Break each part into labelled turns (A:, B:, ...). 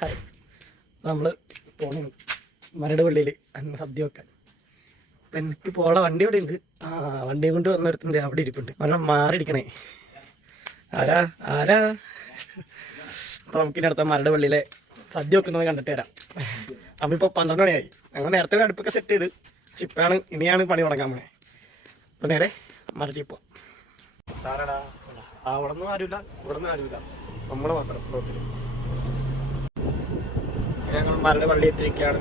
A: Hi. നമ്മൾ പോണു മരട് പള്ളിയിൽ അന്ന് സദ്യ വെക്കാൻ. അപ്പം എനിക്ക് പോള വണ്ടി ഇവിടെ ഉണ്ട് ആ വണ്ടി കൊണ്ട് വന്നിടത്തുണ്ട് അവിടെ ഇരിപ്പുണ്ട്. മരണം മാറിയിരിക്കണേ. ആരാ? ആരാ? അപ്പം നമുക്കിനി അടുത്ത മരട് പള്ളിയിലെ സദ്യ വെക്കുന്നത് കണ്ടിട്ട് തരാം അപ്പം ഇപ്പോൾ പന്ത്രണ്ട് മണിയായി. ഞങ്ങൾ നേരത്തെ അടുപ്പൊക്കെ സെറ്റ് ചെയ്ത്. ചിപ്പാണ് ഇനിയാണ് പണി തുടങ്ങാൻ പോണേ. അപ്പം നേരെ മരടി പോവാം. താരടാ അവിടെ നിന്നും ആരുമില്ല. ഇവിടെ നിന്നും ആരുമില്ല. നമ്മൾ മാത്രം. ഞങ്ങൾ മരട് പള്ളി എത്തിയിരിക്കുകയാണ്.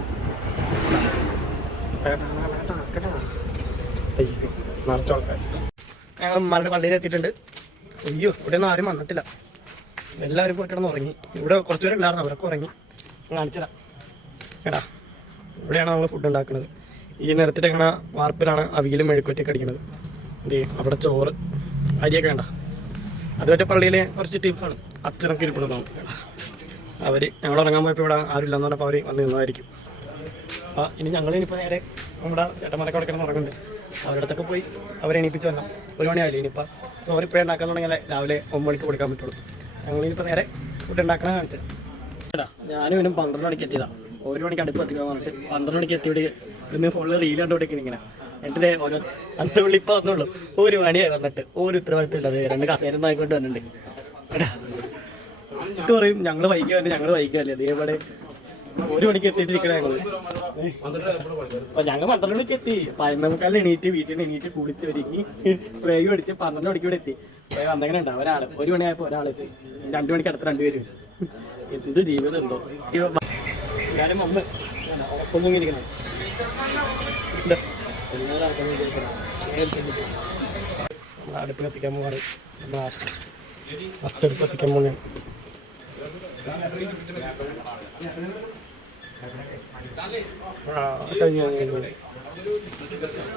A: ആൾക്കാർ ഞങ്ങൾ മരട് പള്ളിയിൽ എത്തിയിട്ടുണ്ട്. അയ്യോ ഇവിടെ ഒന്നും ആരും വന്നിട്ടില്ല. എല്ലാവരും പോയി കിടന്ന് ഉറങ്ങി. ഇവിടെ കുറച്ച് ഉണ്ടായിരുന്നു അവരൊക്കെ ഉറങ്ങി. കാണിച്ചതാ എടാ ഇവിടെയാണ് നമ്മൾ ഫുഡ് ഉണ്ടാക്കുന്നത്. ഈ നിരത്തിട്ട് ഇങ്ങനെ വാർപ്പിലാണ് അവിയലും മെഴുക്കുറ്റൊക്കെ അടിക്കുന്നത്. ദേ അവിടെ ചോറ് അരിയൊക്കെ വേണ്ട. അതുവരെ പള്ളിയിലെ കുറച്ച് ടീംസാണ് അച്ഛനൊക്കെ ഇരിപ്പുണ്ടാവും അവർ ഞങ്ങൾ ഇറങ്ങാൻ പോയപ്പോൾ ഇവിടെ ആരും ഇല്ലെന്ന് പറഞ്ഞപ്പോൾ അവർ വന്ന് നിന്നതായിരിക്കും. ആ ഇനി ഞങ്ങൾ ഇനിയിപ്പോൾ നേരെ നമ്മുടെ ചേട്ടന്മാരൊക്കെ അവിടെ കിടന്ന് അവരുടെ അടുത്തൊക്കെ പോയി അവരെ എണീപ്പിച്ച് വരണം. ഒരു മണിയായില്ലേ ഇനിയിപ്പോൾ ചോറ് ഇപ്പോഴേ ഉണ്ടാക്കാൻ തുടങ്ങിയാലേ രാവിലെ ഒമ്പത് മണിക്ക് കൊടുക്കാൻ പറ്റുള്ളൂ. ഞങ്ങൾ ഇനിയിപ്പോൾ നേരെ ഫുഡ് ഉണ്ടാക്കണ കാണിച്ചത് എടാ ഞാനും ഇവനും പന്ത്രണ്ട് മണിക്ക് എത്തിയതാ. ഒരു മണിക്ക് അടുപ്പ് എത്തിക്കാൻ പറഞ്ഞിട്ട് പന്ത്രണ്ട് മണിക്ക് എത്തിയോടെ ഇന്ന് ഫുള്ള് റീൽ കണ്ടോടേക്ക് ഇങ്ങനെ എന്നിട്ട് ഓരോ അന്ന് വിളി ഇപ്പൊ വന്നുള്ളൂ ഒരു മണിയായി വന്നിട്ട്. ഒരു ഉത്തരവാദിത്തം ഇല്ലാതെ രണ്ട് കസേരം നായിക്കൊണ്ട് വന്നിട്ടുണ്ട്. എന്നിട്ട് പറയും ഞങ്ങൾ വൈകിയല്ലേ ഞങ്ങൾ വൈകിയല്ലേ അതേപോലെ ഒരു മണിക്ക് എത്തിയിട്ടിരിക്കണ ഞങ്ങൾ. അപ്പൊ ഞങ്ങൾ പന്ത്രണ്ട് മണിക്ക് എത്തി. പതിനൊന്നേക്കാലിൽ എണീറ്റ് വീട്ടിൽ നിന്ന് എണീറ്റ് കുളിച്ച് ഒരുങ്ങി പ്രേഗ് പഠിച്ച് പന്ത്രണ്ട് മണിക്ക് ഇവിടെ എത്തി. പ്രേഗ് വന്നെങ്ങനെ ഉണ്ടാവും ഒരാൾ. ഒരു മണിയായപ്പോ ഒരാളെത്തി രണ്ടു മണിക്ക് അടുത്ത രണ്ടുപേരും എന്ത് ജീവിതം ഉണ്ടോ? ഞാനും അമ്മ ഒപ്പം തൂങ്ങിയിരിക്കണം അടുപ്പ് കത്തിക്കാൻ പോവാറ് ഫസ്റ്റ് അടുപ്പ് കത്തിക്കാൻ പോണേ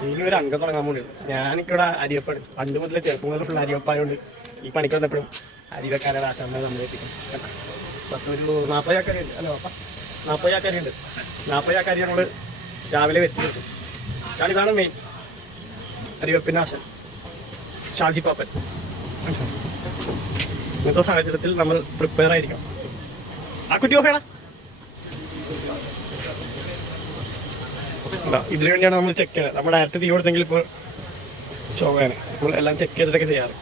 A: ഇനി ഒരു അംഗം തുടങ്ങാൻ വേണ്ടി ഞാനിവിടെ അരിയപ്പാട്. പണ്ട് മുതലേ ചെറുപ്പം മുതൽ ഫുള്ള് അരിയപ്പായതുകൊണ്ട് ഈ പണിക്ക് വന്നപ്പോഴും അരി വെക്കാനുള്ള ആശാന്മാർ നമ്മൾ എത്തിക്കും. പത്തൊരു നാൽപ്പത് ചാക്കരി അല്ലോ നാൽപ്പത് ചാക്കരി ഉണ്ട്. നാൽപ്പത് ചാക്കരി ഞങ്ങൾ രാവിലെ വെച്ച് കിട്ടും ഞാൻ ഇതാണ് മെയിൻ അരിവെപ്പിന്റെ ആശ. ഷാജി പാപ്പൻ. ഇന്നത്തെ സാഹചര്യത്തിൽ നമ്മൾ പ്രിപ്പയർ ആയിരിക്കാം ആ കുറ്റി നോക്കണ ഇതിനു വേണ്ടിയാണ് നമ്മൾ ചെക്ക് ചെയ്യുന്നത് നമ്മൾ ഡയറക്റ്റ് തീ കൊടുത്തെങ്കിൽ ഇപ്പോൾ ചോകയാണ് നമ്മൾ എല്ലാം ചെക്ക് ചെയ്തിട്ടൊക്കെ ചെയ്യാറ്.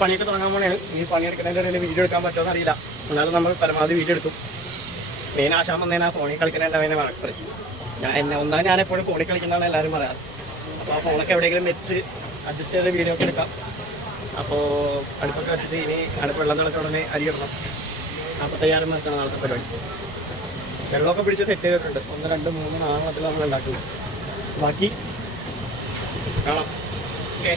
A: പണിയൊക്കെ തുടങ്ങാൻ പോണെയാണ് ഈ പണിയെടുക്കുന്നതിന്റെ ഇടയിൽ വീഡിയോ എടുക്കാൻ പറ്റുമോ അറിയില്ല. എന്നാലും നമ്മൾ പരമാവധി വീഡിയോ എടുക്കും. മെയിൻ ആശാൻ വന്നേനാ ഫോണിൽ കളിക്കുന്നതിന്റെ അവനെ മറക്കരുത് ഞാൻ എന്നെ ഒന്നാം ഞാൻ എപ്പോഴും ഫോണിൽ കളിക്കുന്നതാണ് എല്ലാവരും പറയാറ്. അപ്പോൾ ആ ഫോണൊക്കെ എവിടെയെങ്കിലും വെച്ച് അഡ്ജസ്റ്റ് ചെയ്ത് വീഡിയോ ഒക്കെ എടുക്കാം. അപ്പോൾ അടുപ്പൊക്കെ വെച്ചിട്ട് ഇനി അടുപ്പ് വെള്ളം തിളച്ച ഉടനെ അരി ഇടണം. നാൽപ്പത്തയ്യായിരം പേർക്കാണ് നാളത്തെ പരിപാടി. വെള്ളമൊക്കെ പിടിച്ച് സെറ്റ് ചെയ്തിട്ടുണ്ട്. ഒന്ന് രണ്ട് മൂന്ന് നാലെണ്ണത്തിൽ നമ്മൾ ഉണ്ടാക്കുന്നത്. ബാക്കി കാണാം. ഓക്കെ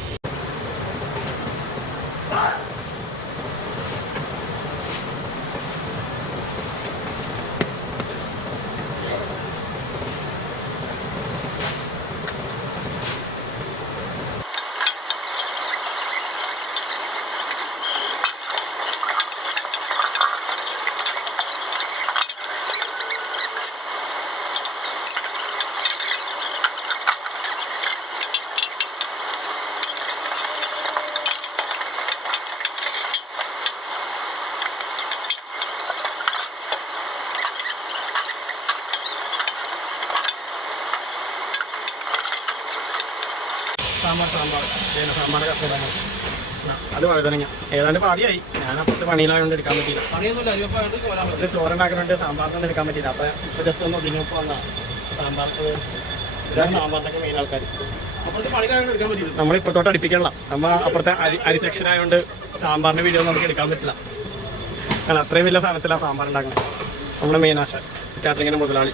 A: സാമ്പാർ തേന സാമ്പാർ അത് വഴുതനങ്ങ ഏതാണ്ട് പാതിയായി. ഞാൻ അപ്പുറത്ത് പണിയിലായതുകൊണ്ട് എടുക്കാൻ പറ്റിയില്ല. ചോറുണ്ടാക്കുന്നുണ്ട് സാമ്പാറിനൊന്നും എടുക്കാൻ പറ്റിയില്ല. അപ്പം ഇപ്പൊ ജസ്റ്റ് ഒന്ന് ഒതുങ്ങിയപ്പോൾ വന്നാ സാമ്പാർക്ക് സാമ്പാറിനൊക്കെ മെയിൻ ആൾക്കാർ നമ്മൾ ഇപ്പത്തോട്ട് അടുപ്പിക്കണില്ല നമ്മൾ അപ്പുറത്തെ അരി അരി സെക്ഷൻ ആയതുകൊണ്ട് സാമ്പാറിന്റെ വീഡിയോ നമുക്ക് എടുക്കാൻ പറ്റില്ല. കാരണം അത്രയും വലിയ സാധനത്തിലാണ് സാമ്പാർ ഉണ്ടാക്കുന്നത് നമ്മുടെ മെയിൻ ആശ കാറ്ററിങ്ങിന്റെ മുതലാളി.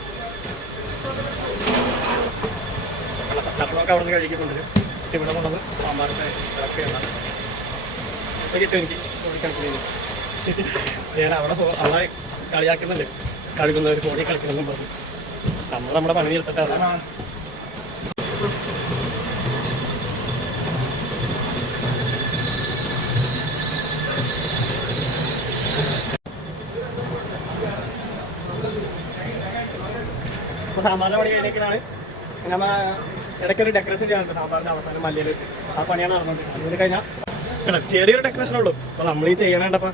A: അവിടെ നിന്ന് കഴിക്കുന്നുണ്ട്. ഇവിടെ കൊണ്ടത് സാമ്പാറിന്റെ ഇറക്കുകയാണ് കിട്ടും എനിക്ക് കോടിക്കണക്കിന് ഞാൻ അവിടെ അവളെ കളിയാക്കുന്നുണ്ട്. കളിക്കുന്നവർ കോടി കളിക്കണമെന്നും പറഞ്ഞു. നമ്മൾ നമ്മുടെ പണി എടുത്തിട്ട് അതാണ് ഇപ്പൊ പണി കഴിഞ്ഞേക്കാണ് നമ്മ ഇടയ്ക്കൊരു ഡെക്കറേഷൻ ചെയ്യാനുണ്ട് അവസാനം ആ പണിയാണ് ചെറിയൊരു ഡെക്കറേഷൻ ഉള്ളൂ. അപ്പൊ നമ്മൾ ഈ ചെയ്യണേണ്ടപ്പോ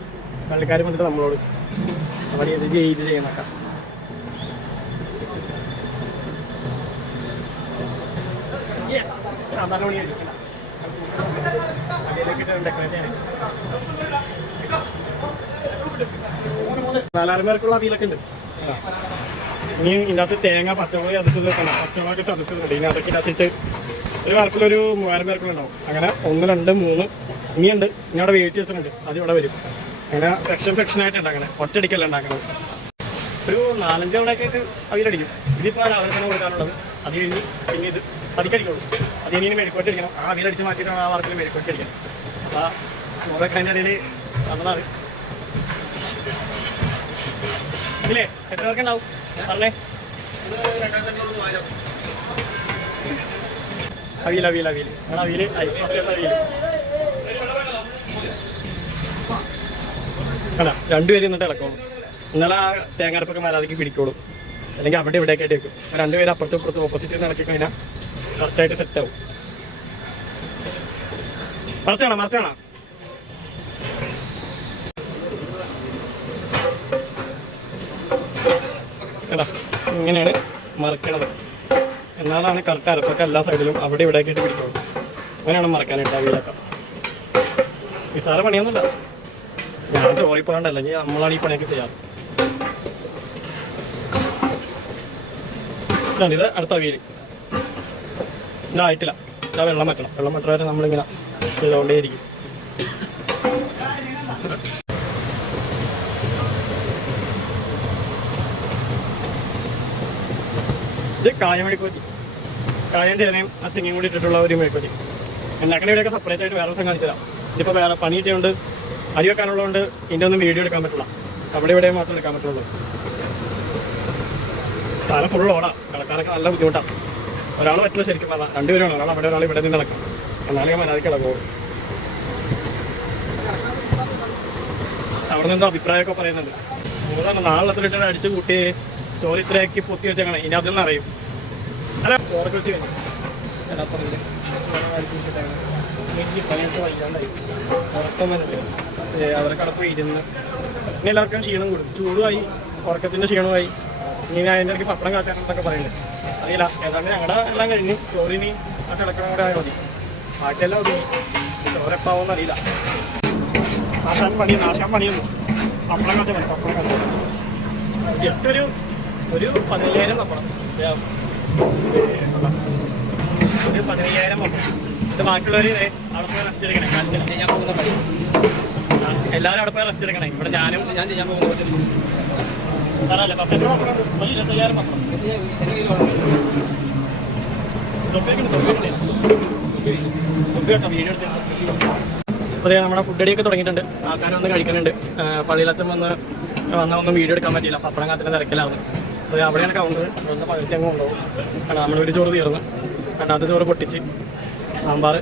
A: പള്ളിക്കാർ വന്നിട്ട് നമ്മളോട് പണി ഇത് ചെയ്ത് ചെയ്യണക്ക. നാലാറ് പേർക്കുള്ള അവിയലൊക്കെ ഉണ്ട്. ഇനി ഇതിനകത്ത് തേങ്ങ പച്ചമുളക് ചതച്ചത് വെക്കണം. പച്ചമുളക് ഇനി അതൊക്കെ ഇതിനകത്തിട്ട് ഒരു വാർപ്പിലൊരു മൂവായിരം പേർക്കുണ്ടാവും അങ്ങനെ ഒന്ന് രണ്ട് മൂന്ന് ഇനിയുണ്ട്. ഇനി അവിടെ വേവിച്ച് വെച്ചിട്ടുണ്ട്. അത് ഇവിടെ വരും. അങ്ങനെ സെക്ഷൻ ആയിട്ട് അങ്ങനെ ഒറ്റയടിക്കല്ല ഉണ്ടാക്കുന്നത് ഒരു നാലഞ്ച് തവണയൊക്കെ ആയിട്ട് അവിയലടിക്കും ഇതിപ്പോൾ രാവിലെ തന്നെ കൊടുക്കാനുള്ളത്. അത് കഴിഞ്ഞ് പിന്നെ ഇത് പതിക്കടിക്കുള്ളൂ അത് ഇനി മെഴുക്കോട്ട് അടിക്കണം ആ അവിയലടിച്ച് മാറ്റിയിട്ടാണ് ആ വർക്കിൽ മെഴുക്കോട്ടടിക്കണം അപ്പോൾ ചോറൊക്കെ അതിന്റെ ഇടയിൽ വന്നതാണ് ഇല്ലേ? എത്ര പേർക്ക് ഉണ്ടാവും പറഞ്ഞേ അവിയൽ അവിയൽ അവിയൽ നമ്മൾ അവിയൽ അവിയൽ കണ്ടാ? രണ്ടുപേരും എന്നിട്ട് ഇളക്കോളൂ നിങ്ങൾ ആ തേങ്ങാരപ്പൊക്കെ മര്യാദയ്ക്ക് പിടിക്കോളും അല്ലെങ്കിൽ അവിടെ ഇവിടെയൊക്കെ ആയിട്ട് വെക്കും രണ്ടുപേരും അപ്പുറത്തും ഇപ്പുറത്തും ഓപ്പോസിറ്റ് ഇളക്കി കഴിഞ്ഞാൽ കറക്റ്റായിട്ട് സെറ്റ് ആവും. മറച്ചാണോ? മറച്ചാണോ? കേട്ടോ ഇങ്ങനെയാണ് മറക്കണത്. എന്നാലാണ് കറക്റ്റ് അരപ്പൊക്കെ എല്ലാ സൈഡിലും അവിടെ ഇവിടെ ആയിട്ട് പിടിക്കുള്ളൂ. അങ്ങനെയാണ് മറക്കാനായിട്ട് അവിയിലൊക്കെ നിസാര പണിയൊന്നുമില്ല. ഞാൻ ചോറി പോകണ്ടല്ല നമ്മളാണ് ഈ പണിയൊക്കെ ചെയ്യാറ്. ഇത് അടുത്ത അവിയൽ. ഇതായിട്ടില്ല ഇതാ വെള്ളം വെക്കണം വെള്ളം വെട്ടുന്നവരെ വരെ നമ്മളിങ്ങനെ ചെയ്തുകൊണ്ടേയിരിക്കും. ഇത് കായ മെഴുക്കുവറ്റി കായം ചേനയും തെങ്ങും കൂടി ഇട്ടിട്ടുള്ള ഒരു മെഴുക്കുവറ്റി ഉണ്ടാക്കണ ഇവിടെയൊക്കെ സെപ്പറേറ്റ് ആയിട്ട് വേറെ ദിവസം കാണിച്ചു തരാം ഇതിപ്പോൾ വേറെ പണി കിട്ടിയുണ്ട് അരി വെക്കാനുള്ളതുകൊണ്ട് ഇതിന്റെ ഒന്നും വീഡിയോ എടുക്കാൻ പറ്റില്ല. അവിടെ ഇവിടെ മാത്രം എടുക്കാൻ പറ്റുള്ളൂ. തല ഫുൾ ഓടാ കളക്കാരൊക്കെ നല്ല ബുദ്ധിമുട്ടാണ് ഒരാൾ പറ്റില്ല ശരിക്കും പറഞ്ഞാൽ രണ്ടുപേരാണ്. ഒരാൾ അവിടെ ഒരാൾ ഇവിടെ നിന്ന് നടക്കാം. എന്നാലും ഞാൻ മര്യാദയ്ക്ക് ഇളകുള്ളൂ അവിടെ നിന്ന് അഭിപ്രായമൊക്കെ പറയുന്നുണ്ട്. നിങ്ങളാണ് ലിറ്റർ അടിച്ച് കൂട്ടി ചോറ് ഇത്രയാക്കി പൊത്തി വെച്ചേക്കണം ഇനി അതൊന്നും അറിയും. അല്ല ചോറൊക്കെ വെച്ച് കഴിഞ്ഞു. എനിക്ക് പണിയൊക്കെ അവരെ കടപ്പ് ഇരുന്ന്. ഇനി എല്ലാവർക്കും ക്ഷീണം കൂടും. ചൂടുമായി ഉറക്കത്തിന്റെ ക്ഷീണമായി ഇനി അതിന്റെ ഇടയ്ക്ക് പപ്പടം എന്നൊക്കെ പറയുന്നത് അറിയില്ല. ഏതാണ്ട് ഞങ്ങളുടെ എല്ലാം കഴിഞ്ഞ് ചോറിനി ആ കിടക്കണം കൂടെ ആയാൽ മതി. ബാക്കിയെല്ലാം ഒതുങ്ങി. ചോരെപ്പാവോന്ന് അറിയില്ല. നാശാൻ പണി നാശാൻ പണിയൊന്നും. പപ്പടം കാച്ചാൽ പപ്പടം കാച്ചാൽ ജസ്റ്റ് ഒരു ഒരു പതിനയ്യായിരം പപ്പടം. ഒരു പതിനയ്യായിരം പപ്പടം ഇത് ബാക്കിയുള്ളവർ അവിടെ പോയി റെസ്റ്റ് എടുക്കണേ.
B: പോകുന്ന പണി
A: എല്ലാവരും അവിടെ പോയി റെസ്റ്റ് എടുക്കണേ. ഇവിടെ ഞാനും
B: ഞാൻ ചെയ്യാൻ പോകുന്ന പണി
A: സാറല്ലേ പപ്പടം ഒരു ഇരുപത്തയ്യായിരം പപ്പടം അതെ നമ്മുടെ ഫുഡ് അടിയൊക്കെ തുടങ്ങിയിട്ടുണ്ട്. ആൾക്കാരൊന്ന് കഴിക്കുന്നുണ്ട്. പള്ളിയിലച്ചൻ വന്ന് വന്ന ഒന്നും വീഡിയോ എടുക്കാൻ പറ്റിയില്ല. പപ്പടം കാത്തിന്റെ തിരക്കിലായിരുന്നു. അപ്പോൾ അവിടെയാണ് കൗണ്ടർ അവിടുന്ന് പകുതി അങ്ങ് കൊണ്ടുപോകും. കാരണം നമ്മളൊരു ചോറ് തീർന്ന്. രണ്ടാമത്തെ ചോറ് പൊട്ടിച്ച്. സാമ്പാർ